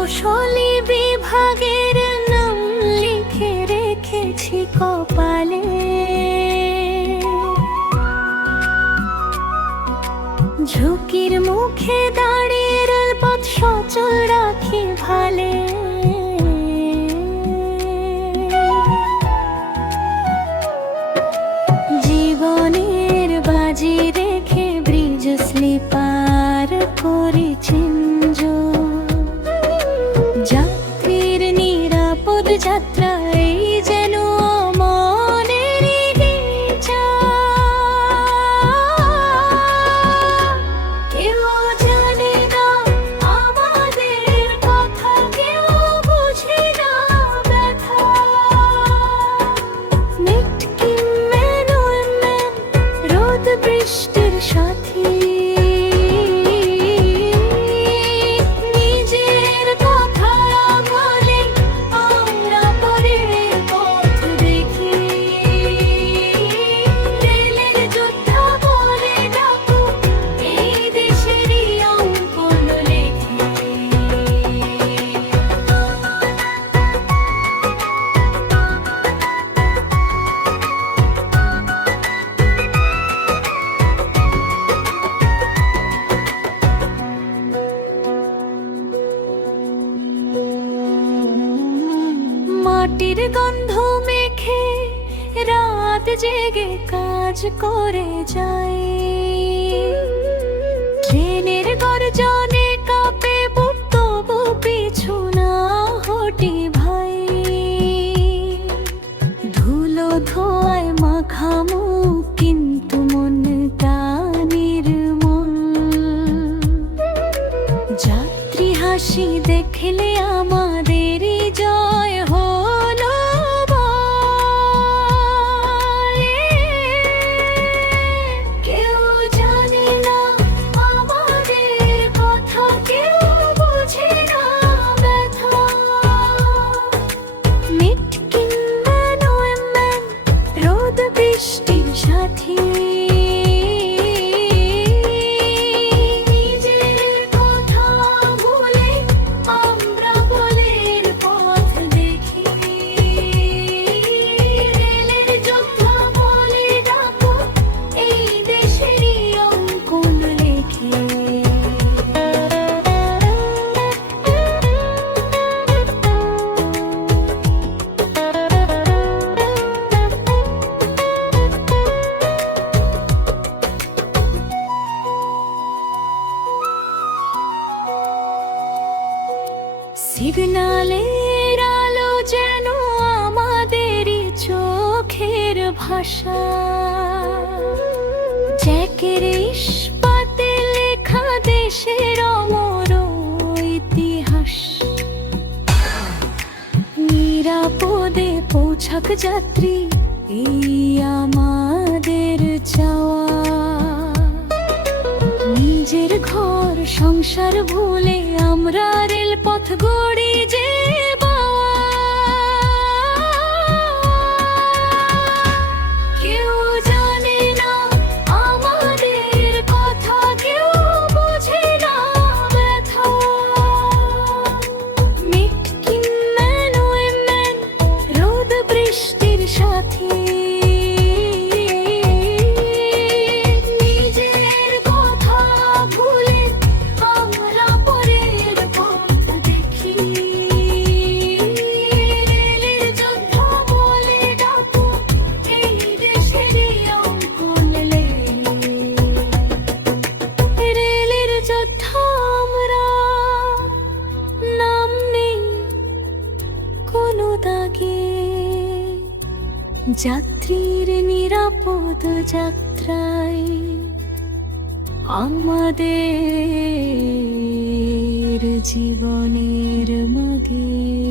প্রকৌশলী বিভাগের নাম লিখে রেখেছি কপালে। ঝুঁকির মুখে দাঁড়িয়ে রেলপথ সচল রাখি ভালে। জীবনের বাজি রেখে ব্রিজ স্লিপার করেছেন মাটির গন্ধ মেখে রাত জেগে কাজ করে যাই। ট্রেনের গর্জনে কাঁপে বুক, তবু পিছু না হটি ভাই। ধুলো ধোয়ায় মাখামু কিন্তু মনটা নির্মল। যাত্রী হাসি দেখলে আমাদেরই সিগনালের আলো যেন আমাদেরই চোখের ভাষা। জ্যাকের ইস্পাতে লেখা দেশের অমর ইতিহাস। নিরাপদে পৌঁছাক যাত্রী, এই আমাদের চাওয়া। নিজের ঘর সংসার ভুলে আমরা রেলপথ গড়ি যে যাত্রীর নিরাপদ যাত্রায় আমাদের জীবনের মাগে